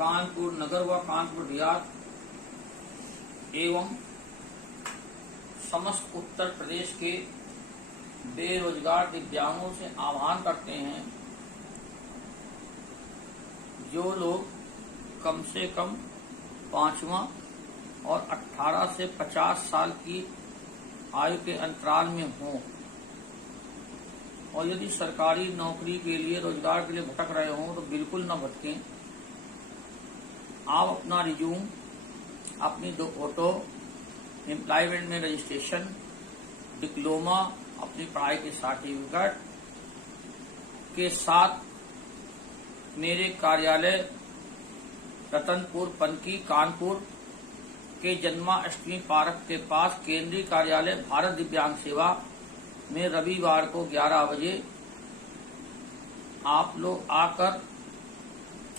कानपुर नगर व कानपुर रियाद एवं समस्त उत्तर प्रदेश के बेरोजगार दिव्यांगों से आह्वान करते हैं, जो लोग कम से कम 5वां और 18 से 50 साल की आयु के अंतराल में हों और यदि सरकारी नौकरी के लिए रोजगार के लिए भटक रहे हों तो बिल्कुल न भटकें। आप अपना रिज्यूम, अपनी 2 फोटो, एम्प्लॉयमेंट में रजिस्ट्रेशन, डिप्लोमा, अपनी पढ़ाई के सर्टिफिकेट के साथ मेरे कार्यालय रतनपुर पनकी कानपुर के जन्माष्टमी पार्क के पास केंद्रीय कार्यालय भारत दिव्यांग सेवा में रविवार को 11 बजे आप लोग आकर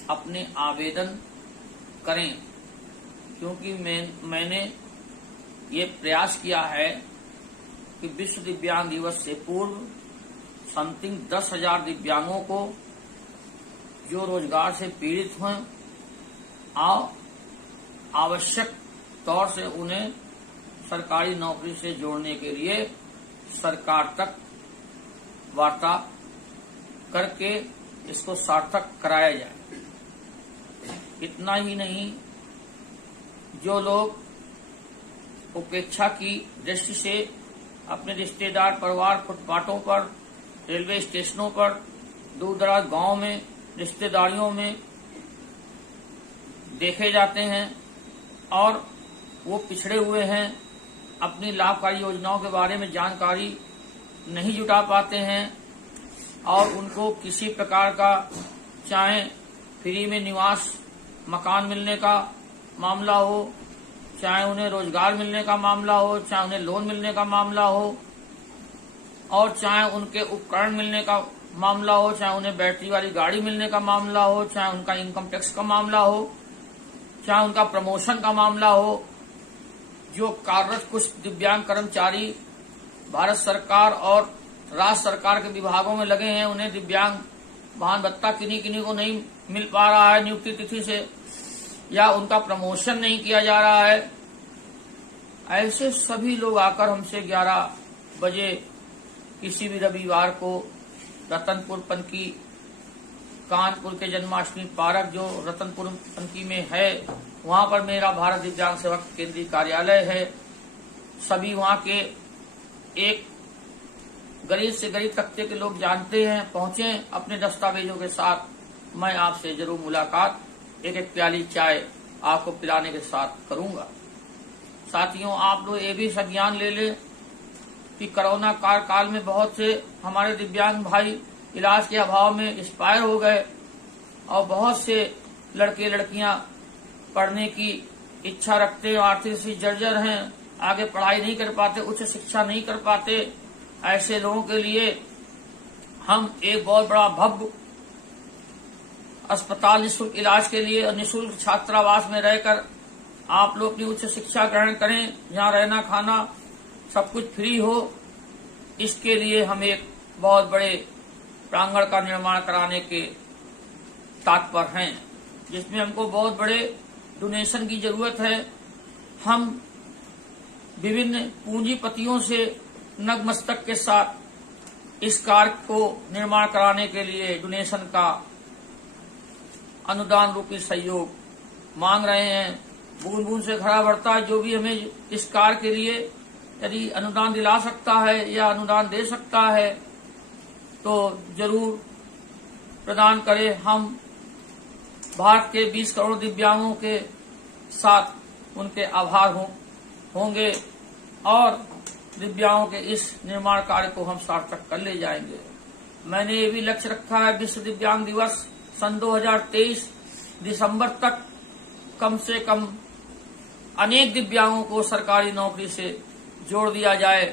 अपने आवेदन करें, क्योंकि मैंने ये प्रयास किया है कि विश्व दिव्यांग दिवस से पूर्व समथिंग 10,000 दिव्यांगों को जो रोजगार से पीड़ित हैं आवश्यक तौर से उन्हें सरकारी नौकरी से जोड़ने के लिए सरकार तक वार्ता करके इसको सार्थक कराया जाए। इतना ही नहीं, जो लोग उपेक्षा की दृष्टि से अपने रिश्तेदार परिवार फुटपाथों पर, रेलवे स्टेशनों पर, दूर दराज गांव में, रिश्तेदारियों में देखे जाते हैं और वो पिछड़े हुए हैं, अपनी लाभकारी योजनाओं के बारे में जानकारी नहीं जुटा पाते हैं और उनको किसी प्रकार का, चाहे फ्री में निवास मकान मिलने का मामला हो, चाहे उन्हें रोजगार मिलने का मामला हो, चाहे उन्हें लोन मिलने का मामला हो और चाहे उनके उपकरण मिलने का मामला हो, चाहे उन्हें बैटरी वाली गाड़ी मिलने का मामला हो, चाहे उनका इनकम टैक्स का मामला हो, चाहे उनका प्रमोशन का मामला हो। जो कार्यरत कुछ दिव्यांग कर्मचारी भारत सरकार और राज्य सरकार के विभागों में लगे हैं, उन्हें दिव्यांग वाहन भत्ता किन्हीं को नहीं मिल पा रहा है नियुक्ति तिथि से, या उनका प्रमोशन नहीं किया जा रहा है। ऐसे सभी लोग आकर हमसे 11 बजे किसी भी रविवार को रतनपुर पनकी कानपुर के जन्माष्टमी पार्क जो रतनपुर पनकी में है, वहां पर मेरा भारत दिव्यांग सेवा केंद्रीय कार्यालय है। सभी वहां के एक गरीब से गरीब तबके के लोग जानते हैं, पहुंचे अपने दस्तावेजों के साथ। मैं आपसे जरूर मुलाकात एक प्याली चाय आपको पिलाने के साथ करूंगा। साथियों, आप लोग ये भी संज्ञान ले लें कि कोरोना काल में बहुत से हमारे दिव्यांग भाई इलाज के अभाव में एक्सपायर हो गए और बहुत से लड़के लड़कियां पढ़ने की इच्छा रखते हैं, आर्थिक से जर्जर हैं, आगे पढ़ाई नहीं कर पाते, उच्च शिक्षा नहीं कर पाते। ऐसे लोगों के लिए हम एक बहुत बड़ा भव्य अस्पताल निःशुल्क इलाज के लिए और निःशुल्क छात्रावास में रहकर आप लोग अपनी उच्च शिक्षा ग्रहण करें, जहां रहना खाना सब कुछ फ्री हो। इसके लिए हम एक बहुत बड़े प्रांगण का निर्माण कराने के तात्पर हैं, जिसमें हमको बहुत बड़े डोनेशन की जरूरत है। हम विभिन्न पूंजीपतियों से नतमस्तक के साथ इस कार्य को निर्माण कराने के लिए डोनेशन का अनुदान रूपी सहयोग मांग रहे हैं। बूंद बूंद से घड़ा भरता है। जो भी हमें इस कार्य के लिए यदि अनुदान दिला सकता है या अनुदान दे सकता है तो जरूर प्रदान करें। हम भारत के 20 करोड़ दिव्यांगों के साथ उनके आभार होंगे और दिव्यांगों के इस निर्माण कार्य को हम सार्थक कर ले जाएंगे। मैंने ये भी लक्ष्य रखा है, विश्व दिव्यांग दिवस सन 2023 दिसंबर तक कम से कम अनेक दिव्यांगों को सरकारी नौकरी से जोड़ दिया जाए,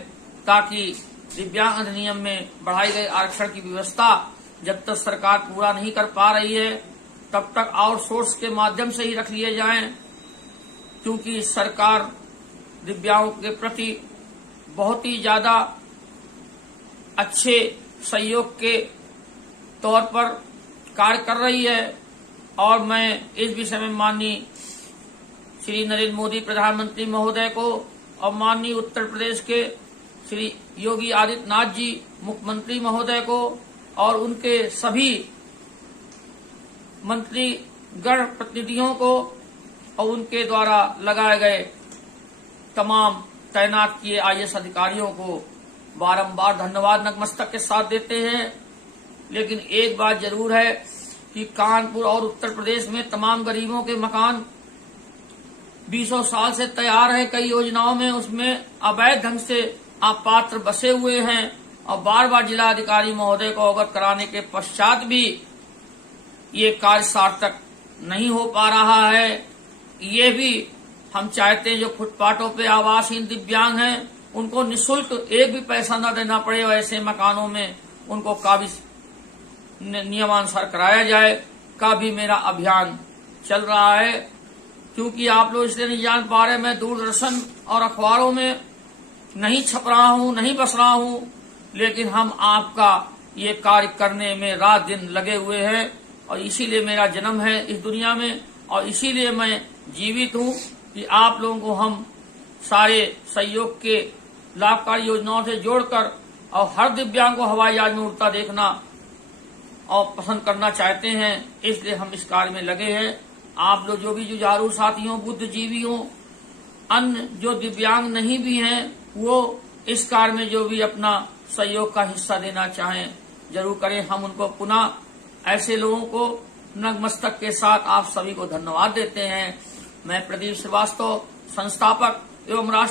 ताकि दिव्यांग अधिनियम में बढ़ाई गई आरक्षण की व्यवस्था जब तक सरकार पूरा नहीं कर पा रही है तब तक आउटसोर्स के माध्यम से ही रख लिए जाएं, क्योंकि सरकार दिव्यांगों के प्रति बहुत ही ज्यादा अच्छे सहयोग के तौर पर कार्य कर रही है। और मैं इस विषय में माननीय श्री नरेंद्र मोदी प्रधानमंत्री महोदय को और माननीय उत्तर प्रदेश के श्री योगी आदित्यनाथ जी मुख्यमंत्री महोदय को और उनके सभी मंत्री गण प्रतिनिधियों को और उनके द्वारा लगाए गए तमाम तैनात किए आईएएस अधिकारियों को बारंबार धन्यवाद नतमस्तक के साथ देते हैं। लेकिन एक बात जरूर है कि कानपुर और उत्तर प्रदेश में तमाम गरीबों के मकान 20 साल से तैयार है। कई योजनाओं में उसमें अवैध ढंग से अपात्र बसे हुए हैं और बार बार जिलाधिकारी महोदय को अवगत कराने के पश्चात भी ये कार्य सार्थक नहीं हो पा रहा है। ये भी हम चाहते हैं जो फुटपाथों पे आवासहीन दिव्यांग हैं उनको निःशुल्क एक भी पैसा न देना पड़े, ऐसे मकानों में उनको काबिज नियमानुसार कराया जाए का भी मेरा अभियान चल रहा है। क्योंकि आप लोग इसलिए नहीं जान पा रहे, मैं दूरदर्शन और अखबारों में नहीं छप रहा हूं, नहीं बस रहा हूं, लेकिन हम आपका ये कार्य करने में रात दिन लगे हुए हैं और इसीलिए मेरा जन्म है इस दुनिया में और इसीलिए मैं जीवित हूं कि आप लोगों को हम सारे सहयोग के लाभकारी योजनाओं से जोड़कर और हर दिव्यांग को हवाई जहाज में उड़ता देखना और पसंद करना चाहते हैं। इसलिए हम इस कार्य में लगे हैं। आप लोग जो भी जुझारू साथियों, बुद्धिजीवियों, अन्य जो दिव्यांग नहीं भी हैं, वो इस कार्य में जो भी अपना सहयोग का हिस्सा देना चाहें जरूर करें। हम उनको पुनः ऐसे लोगों को नतमस्तक के साथ आप सभी को धन्यवाद देते हैं। मैं प्रदीप श्रीवास्तव, संस्थापक एवं राष्ट्र